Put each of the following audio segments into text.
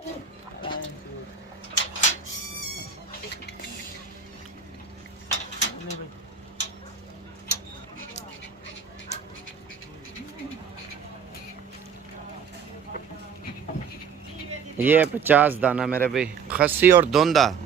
ये 50 दाना मेरे भाई खस्सी और धुंदा।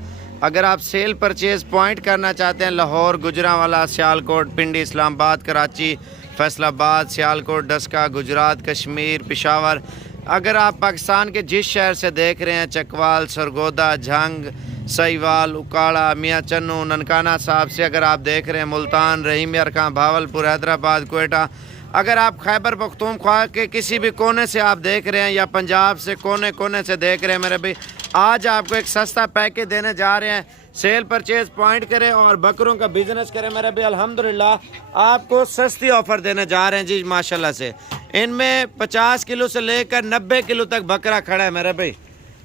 अगर आप सेल परचेज पॉइंट करना चाहते हैं लाहौर, गुजरांवाला, सियालकोट, पिंडी, इस्लामाबाद, कराची, फैसलाबाद, सियालकोट, डस्का, गुजरात, कश्मीर, पेशावर, अगर आप पाकिस्तान के जिस शहर से देख रहे हैं, चकवाल, सरगोदा, झंग, सहीवाल, उकाड़ा, मियाँ चन्नू, ननकाना साहब से अगर आप देख रहे हैं, मुल्तान, रहीम यारखां, भावलपुर, हैदराबाद, कोयटा, अगर आप खैबर पख्तूनख्वा के किसी भी कोने से आप देख रहे हैं या पंजाब से कोने कोने से देख रहे हैं मेरे भाई, आज आपको एक सस्ता पैकेज देने जा रहे हैं। सेल परचेज पॉइंट करें और बकरों का बिजनेस करें मेरे भाई, अल्हम्दुलिल्लाह आपको सस्ती ऑफ़र देने जा रहे हैं जी माशाल्लाह से। इनमें 50 किलो से लेकर 90 किलो तक बकरा खड़ा है मेरे भाई।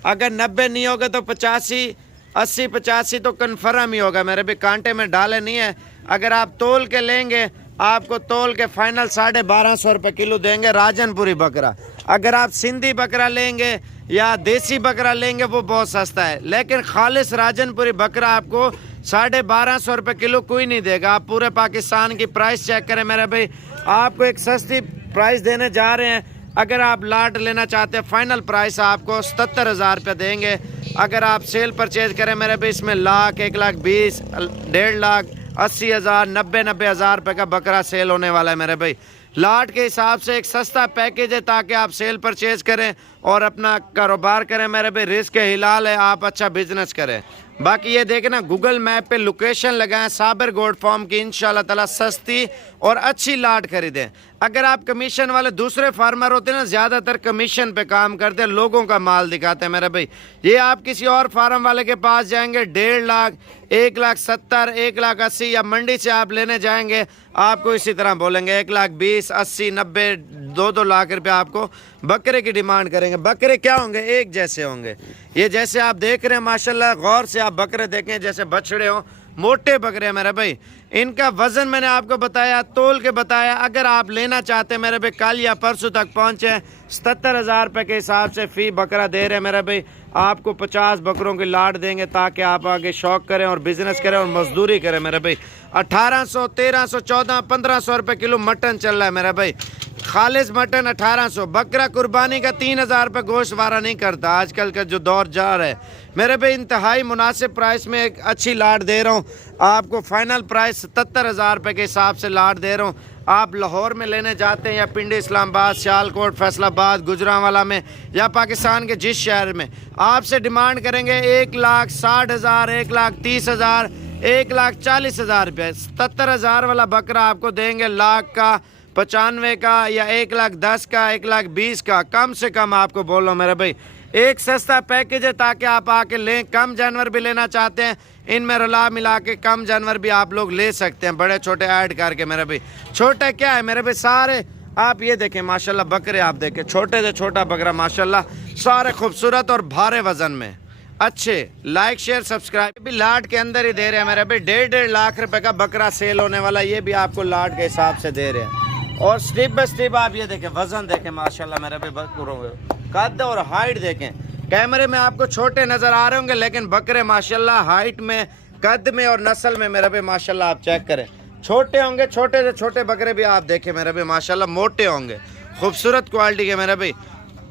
अगर 90 नहीं होगा तो 85, 80, 85 तो कन्फर्म ही होगा मेरे भाई, कांटे में डाले नहीं है। अगर आप तोल के लेंगे, आपको तोल के फाइनल 1250 रुपये किलो देंगे राजनपुरी बकरा। अगर आप सिंधी बकरा लेंगे या देसी बकरा लेंगे वो बहुत सस्ता है, लेकिन खालिस राजनपुरी बकरा आपको 1250 रुपये किलो कोई नहीं देगा। आप पूरे पाकिस्तान की प्राइस चेक करें मेरे भाई, आपको एक सस्ती प्राइस देने जा रहे हैं। अगर आप लाट लेना चाहते हैं फाइनल प्राइस आपको 77,000 रुपये देंगे। अगर आप सेल परचेज करें मेरे भाई, इसमें लाख, 1,20,000, 1.5 लाख, 80,000, 90,000 रुपये का बकरा सेल होने वाला है मेरे भाई। लाट के हिसाब से एक सस्ता पैकेज है ताकि आप सेल परचेज करें और अपना कारोबार करें मेरे भाई। रिस्क हिलाल है, आप अच्छा बिजनेस करें। बाकी ये देखें ना, गूगल मैप पे लोकेशन लगाएं साबिर गोट फार्म की, इंशाल्लाह ताला सस्ती और अच्छी लाट खरीदें। अगर आप कमीशन वाले दूसरे फार्मर होते हैं ना, ज़्यादातर कमीशन पे काम करते हैं, लोगों का माल दिखाते हैं मेरे भाई। ये आप किसी और फार्म वाले के पास जाएंगे 1.5 लाख, 1,70,000, 1,80,000 या मंडी से आप लेने जाएंगे आपको इसी तरह बोलेंगे 1,20,000, 80, 90, 2-2 लाख रुपए आपको बकरे की डिमांड करेंगे। बकरे क्या होंगे? एक जैसे होंगे। ये जैसे आप देख रहे हैं माशाल्लाह, गौर से आप बकरे देखें जैसे बछड़े हो, मोटे बकरे हैं मेरे भाई। इनका वज़न मैंने आपको बताया, तोल के बताया। अगर आप लेना चाहते हैं मेरे भाई, कल या परसों तक पहुँचे, 77,000 रुपये के हिसाब से फ़ी बकरा दे रहे हैं मेरे भाई। आपको 50 बकरों की लाट देंगे ताकि आप आगे शौक करें और बिज़नेस करें और मजदूरी करें मेरे भाई। 1800, 1300, 1400, 1500 रुपये किलो मटन चल रहा है मेरे भाई। खालिस मटन 1800। बकरा कुर्बानी का 3,000 रुपये गोश्त वारा नहीं करता आजकल का जो दौर जा रहा है मेरे भाई। इंतहाई मुनासिब प्राइस में एक अच्छी लाट दे रहा हूँ आपको। फाइनल प्राइस 77,000 रुपये के हिसाब से लाट दे रहा हूँ। आप लाहौर में लेने जाते हैं या पिंडी, इस्लामाबाद, सियालकोट, फैसलाबाद, गुजरांवाला में या पाकिस्तान के जिस शहर में, आपसे डिमांड करेंगे 1,60,000, 1,30,000, 1,40,000 रुपये। 77,000 वाला बकरा आपको देंगे लाख का, 95 का या 1,10,000 का, 1,20,000 का। कम से कम आपको बोल रहा हूँ मेरे भाई, एक सस्ता पैकेज है ताकि आप आके लें। कम जानवर भी लेना चाहते हैं, इनमें रला मिला के कम जानवर भी आप लोग ले सकते हैं, बड़े छोटे ऐड करके मेरे भाई। छोटे क्या है मेरे भाई, सारे आप ये देखें माशाल्लाह बकरे, आप देखें छोटे से छोटा बकरा माशाल्लाह, सारे खूबसूरत और भारे वजन में अच्छे। लाइक, शेयर, सब्सक्राइब भी लाट के अंदर ही दे रहे हैं मेरे भाई। 1.5 लाख रुपए का बकरा सेल होने वाला, ये भी आपको लाट के हिसाब से दे रहे हैं। और स्टेप बाय स्टेप आप ये देखें, वजन देखें माशाल्लाह मेरे भाई, बकरों कद और हाइट देखें। कैमरे में आपको छोटे नज़र आ रहे होंगे लेकिन बकरे माशाल्लाह हाइट में, कद में और नस्ल में मेरे भाई माशाल्लाह आप चेक करें, छोटे होंगे। छोटे से छोटे बकरे भी आप देखें मेरे भाई माशाल्लाह मोटे होंगे, खूबसूरत क्वालिटी के मेरे भाई।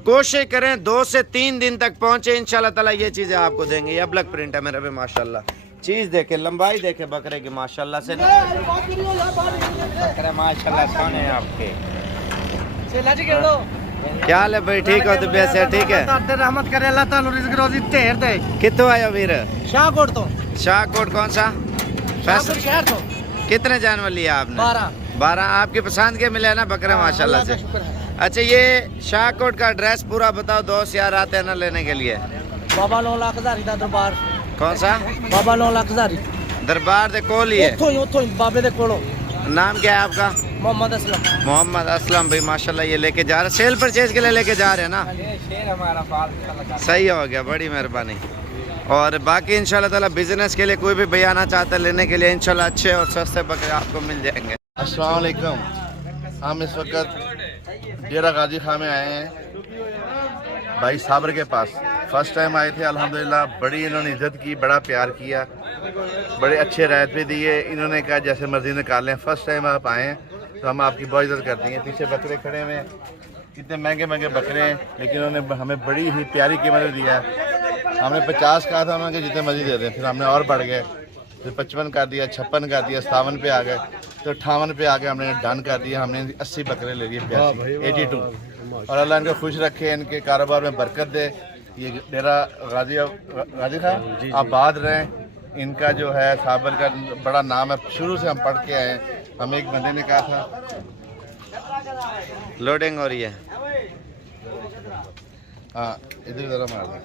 कोशिश करें 2 से 3 दिन तक पहुँचे, इंशाल्लाह ताला ये चीज़ें आपको देंगे। ये ब्लैक प्रिंट है मेरे भाई माशाल्लाह। चीज़ देखें, लंबाई देखें बकरे की माशाल्लाह से। बकरे माशाल्लाह सोने हैं आपके। क्या हाल है भाई, ठीक हो? तो वैसे ठीक है, रहमत करे अल्लाह ताला, रिज़्क़ रोज़ी ढेर दे। कितों आया वीर? शाहकोट तो। शाहकोट कौन सा? शाहकोट शहर तो। कितने जानवर लिया आपने? 12। आपकी पसंद के मिले ना बकरे माशाल्लाह से? अच्छा, ये शाहकोट का एड्रेस पूरा बताओ, दोस्त यार आते हैं ना लेने के लिए। बाबा 9 लाख हज़ारी का दरबार। कौन सा? बाबा 9 लाख हज़ारी दरबार दे कोल ही है। उतो बाबे दे कोलो। नाम क्या है आपका? मोहम्मद असलम। मोहम्मद असलम भाई माशाल्लाह, ये लेके जा रहे, सेल परचेज के लिए लेके जा रहे हैं ना? सही हो गया, बड़ी मेहरबानी। और बाकी इंशाल्लाह ताला बिजनेस के लिए कोई भी भैया आना चाहता है लेने के लिए, इंशाल्लाह अच्छे और सस्ते बकरे आपको मिल जाएंगे। अस्सलाम वालेकुम। हम इस वक्त डेरा गाजी खां में आए हैं भाई साबर के पास। फर्स्ट टाइम आए थे अल्हम्दुलिल्लाह, बड़ी इन्होंने इज्जत की, बड़ा प्यार किया, बड़े अच्छे रायत भी दिए। इन्होंने कहा जैसे मर्जी निकाल लें, फर्स्ट टाइम आप आए हैं तो हम आपकी बहुत इज्जत करते हैं। पीछे बकरे खड़े हुए हैं, कितने महंगे महंगे बकरे हैं, लेकिन उन्होंने हमें बड़ी ही प्यारी कीमत में दिया है। हमने 50 कहा था उन्होंने, जितने मर्जी दे दें, फिर हमने और बढ़ गए, फिर 55 कर दिया, 56 कर दिया, 57 पे आ गए, तो 58 पे आके हमने डन कर दिया। हमने 80 बकरे ले लिए, 82। और अल्लाह इनको खुश रखे, इनके कारोबार में बरकत दे। ये डेरा गाजी था आबाद रहे। इनका जो है साबर का बड़ा नाम है, शुरू से हम पढ़ के आए हैं। हमें एक बंदे ने कहा था लोडिंग हो रही है। हाँ, इधर उधर मार दें।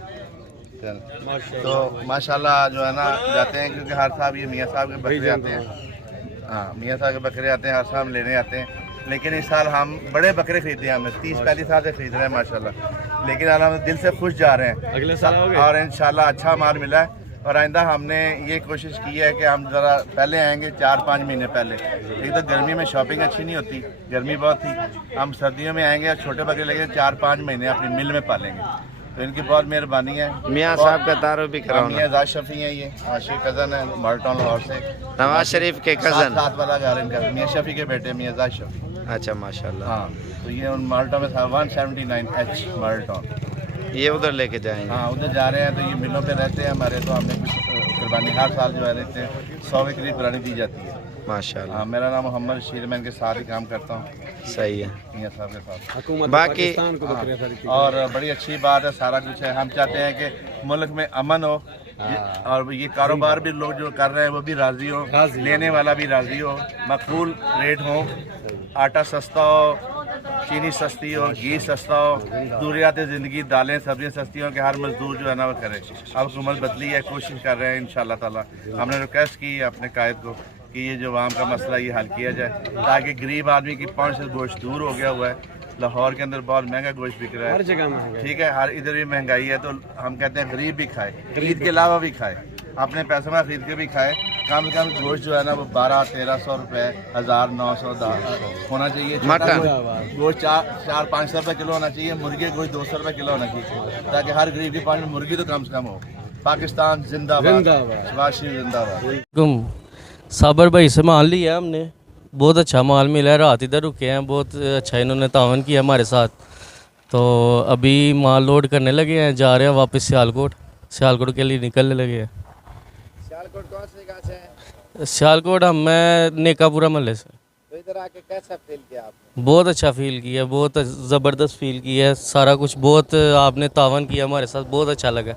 तो माशाल्लाह जो है ना जाते हैं, क्योंकि हर साहब ये मियाँ साहब के बकरे आते हैं। हाँ, मियाँ साहब के बकरे आते हैं, हर साहब लेने आते हैं। लेकिन इस साल हम बड़े बकरे खरीदे हैं, हमने 30-35 साल से खरीद रहे हैं माशाल्लाह। लेकिन हम दिल से खुश जा रहे हैं अगले साल और इंशाल्लाह अच्छा माल मिला है। और आइंदा हमने ये कोशिश की है कि हम ज़रा पहले आएंगे, 4-5 महीने पहले। एक तो गर्मी में शॉपिंग अच्छी नहीं होती, गर्मी बहुत थी। हम सर्दियों में आएंगे और छोटे बकरे लेके 4-5 महीने अपनी मिल में पालेंगे। तो इनकी बहुत मेहरबानी है। मियाँ साहब का तारुफ भी कराओ मियाँ आज़ाद शफी हैं, ये आशिक कज़न है, माल्टाउन लाहौर से। नवाज शरीफ के कज़न। साथ वाला घर इनका, मियाँ शफी के बेटे मियाँ आज़ाद शफी। अच्छा माशाल्लाह। हाँ, तो ये उन माल्टा में था 179H माल्टाउन। ये उधर लेके जाएंगे। हाँ, उधर जा रहे हैं। तो ये मिलों पे रहते हैं हमारे, तो हमने कुछ कुर्बानी हर साल जो है लेते हैं, 100 के करीब कुर्बानी दी जाती है माशाल्लाह। हाँ, मेरा नाम मोहम्मद शीर, मैं इनके साथ ही काम करता हूँ, सही है। मियाँ साहब के साथ। बाकी और बड़ी अच्छी बात है, सारा कुछ है। हम चाहते हैं कि मुल्क में अमन हो, और ये कारोबार भी लोग जो कर रहे हैं वो भी राज़ी हो, लेने वाला भी राज़ी हो, मकबूल रेट हो, आटा सस्ता हो, चीनी सस्ती हो, घी सस्ता हो, ज़रूरियात ज़िंदगी, दालें सब्जियाँ सस्ती हो, कि हर मजदूर जो है ना वो करे। अब हुकूमत बदली है, कोशिश कर रहे हैं इंशाल्लाह ताला। हमने रिक्वेस्ट की है अपने कायद को कि ये जो आवाम का मसला ये हल किया जाए, ताकि गरीब आदमी की पहुँच से गोश्त दूर हो गया हुआ है। लाहौर के अंदर बहुत महंगा गोश्त बिक रहा है, हर जगह महंगा है। ठीक है, हर इधर भी महंगाई है। तो हम कहते हैं गरीब भी खाए, ईद के अलावा भी खाए, अपने पैसों में खरीद के भी खाए। कम से कम गोश्त जो है ना वो 1200-1300 रुपये, 1900 होना चाहिए। मटन गोश्त 400-500 रुपये किलो होना चाहिए। मुर्गी गोश्त 200 रुपये किलो होना चाहिए, ताकि हर गरीब के पास में मुर्गी तो कम से कम हो। पाकिस्तान जिंदाबाद, शहबाज शरीफ जिंदाबाद। साबर भाई से माल लिया हमने, बहुत अच्छा माल मिला है। रात इधर रुके हैं, बहुत अच्छा इन्होंने तावन किया हमारे साथ। तो अभी माल लोड करने लगे हैं, जा रहे हैं वापस सियालकोट के लिए निकलने लगे हैं। सियालकोट कौन सी जगह से है? सियालकोट मैं नेकापुरा महल्ले से। तो इधर आके कैसा फील किया आपने? बहुत अच्छा फील किया, बहुत ज़बरदस्त फील किया है। सारा कुछ बहुत आपने तावन किया हमारे साथ, बहुत अच्छा लगा।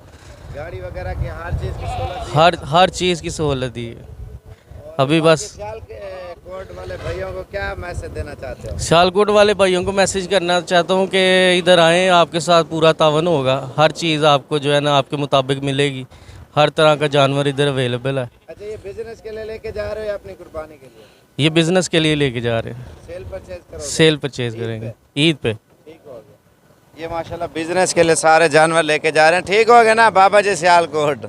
गाड़ी वगैरह की हर चीज़ की सहूलत? हर चीज़ की सहूलत दी है। अभी बस सियालकोट वाले भाइयों को क्या मैसेज देना चाहते हो? सियालकोट वाले भाइयों को मैसेज करना चाहता हूँ कि इधर आएँ, आपके साथ पूरा तावन होगा। हर चीज़ आपको जो है ना आपके मुताबिक मिलेगी। हर तरह का जानवर इधर अवेलेबल है। अच्छा, ये बिजनेस के लिए लेके जा रहे हो या अपनी कुर्बानी के लिए? ये बिज़नेस के लिए लेके जा रहे हैं। सेल परचेज करेंगे ईद पे। ठीक हो गया। ये माशाल्लाह बिजनेस के लिए सारे जानवर लेके जा रहे हैं। ठीक हो गया ना बाबा जी सियालकोट?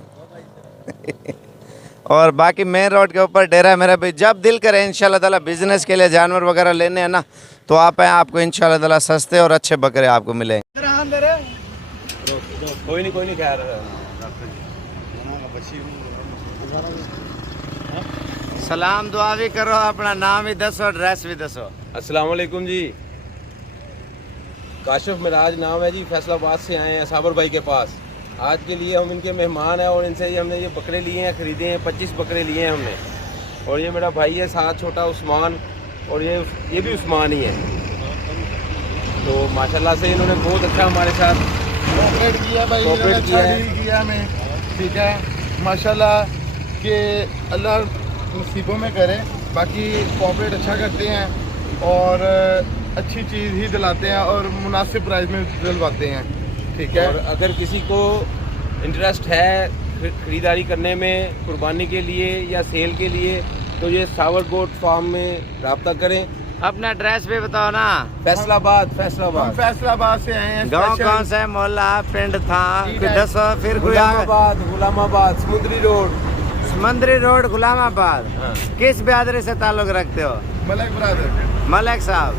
और बाकी मेन रोड के ऊपर डेरा है मेरा भाई। जब दिल करे इंशाल्लाह ताला बिजनेस के लिए जानवर वगैरह लेने हैं ना, तो आप आए, आपको इंशाल्लाह ताला सस्ते और अच्छे बकरे आपको मिलेंगे। कोई नहीं खैर। सलाम दुआ भी करो, अपना नाम भी दसो, एड्रेस भी दसो। अस्सलाम वालेकुम जी, काशिफ मिराज नाम है जी, फैसलाबाद से आए हैं साबर भाई के पास। आज के लिए हम इनके मेहमान हैं और इनसे हमने ये बकरे लिए हैं, ख़रीदे हैं। 25 बकरे लिए हैं हमने। और ये मेरा भाई है साथ, छोटा उस्मान, और ये भी उस्मान ही है। तो माशाल्लाह से इन्होंने बहुत अच्छा हमारे साथ कोऑपरेट किया भाई, कोऑपरेट अच्छा डील किया हमें, ठीक है माशाल्लाह कि अल्लाह नसीबों में करे। बाकी कोऑपरेट अच्छा करते हैं और अच्छी चीज़ ही दिलाते हैं और मुनासिब प्राइस में दिलवाते हैं, ठीक है। और अगर किसी को इंटरेस्ट है ख़रीदारी करने में कुर्बानी के लिए या सेल के लिए, तो ये सावरकोट फार्म में रब्ता करें। अपना एड्रेस भी बताओ ना। फैसलाबाद हम फैसलाबाद से आए हैं। गांव स्पेशल कौन सा है, मोहल्ला, पिंड था, फिर दसो, फिर गुलामाबाद समुद्री रोड। समंदरी रोड, गुलामाबाद। किस बिरादरी से ताल्लुक रखते हो? मलक ब्रदर। मलक साहब।